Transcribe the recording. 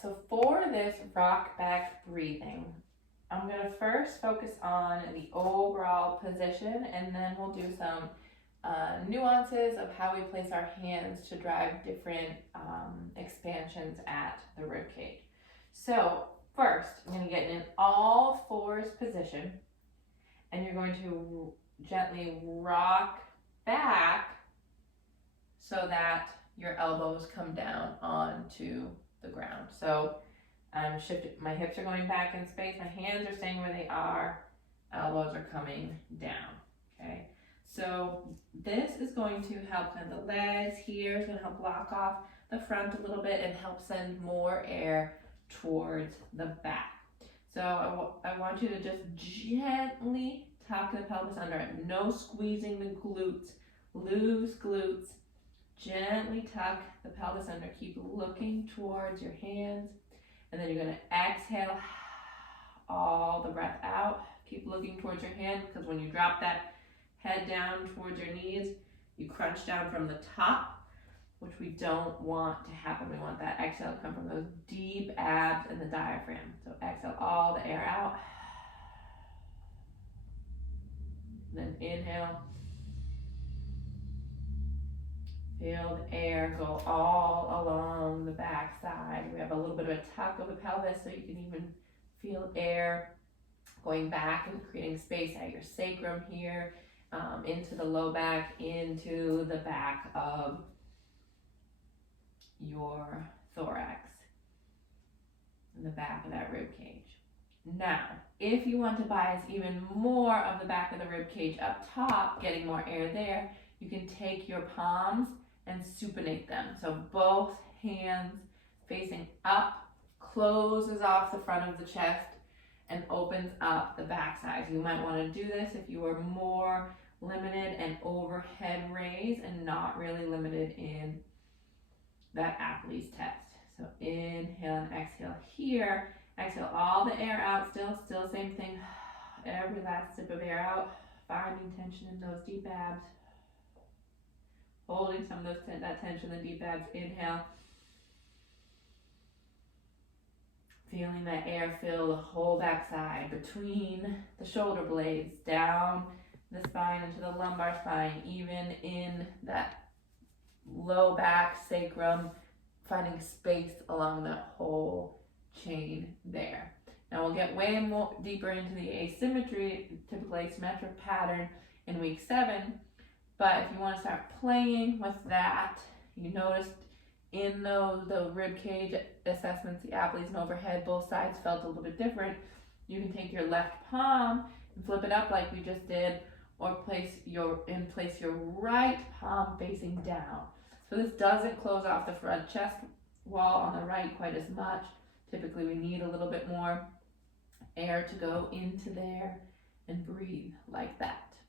so for this rock back breathing, I'm gonna first focus on the overall position, and then we'll do some nuances of how we place our hands to drive different expansions at the rib cage. So first, I'm gonna get in an all fours position, and you're going to gently rock back so that your elbows come down onto the ground. So I'm shifting, my hips are going back in space, my hands are staying where they are, elbows are coming down, okay? So this is going to help kind of the legs here, is gonna help block off the front a little bit and help send more air towards the back. So I want you to just gently tuck the pelvis under, no squeezing the glutes, loose glutes. Gently tuck the pelvis under, keep looking towards your hands, and then you're going to exhale all the breath out. Keep looking towards your hand, because when you drop that head down towards your knees, you crunch down from the top, which we don't want to happen. We want that exhale to come from those deep abs and the diaphragm. So exhale all the air out, and then inhale. Feel the air go all along the back side. We have a little bit of a tuck of the pelvis, so you can even feel air going back and creating space at your sacrum here, into the low back, into the back of your thorax, in the back of that rib cage. Now, if you want to bias even more of the back of the rib cage up top, getting more air there, you can take your palms and supinate them. So both hands facing up, closes off the front of the chest and opens up the backside. You might want to do this if you are more limited and overhead raise and not really limited in that Apley's test. So inhale and exhale here. Exhale all the air out, still same thing. Every last sip of air out, finding tension in those deep abs. Holding some of that tension in the deep abs. Inhale. Feeling that air fill the whole backside, between the shoulder blades, down the spine into the lumbar spine, even in that low back, sacrum, finding space along that whole chain there. Now we'll get way more deeper into the asymmetry, typical asymmetric pattern in week 7. But if you want to start playing with that, you noticed in the rib cage assessments, the Apley's and overhead, both sides felt a little bit different. You can take your left palm and flip it up like we just did, or place your right palm facing down. So this doesn't close off the front chest wall on the right quite as much. Typically we need a little bit more air to go into there and breathe like that.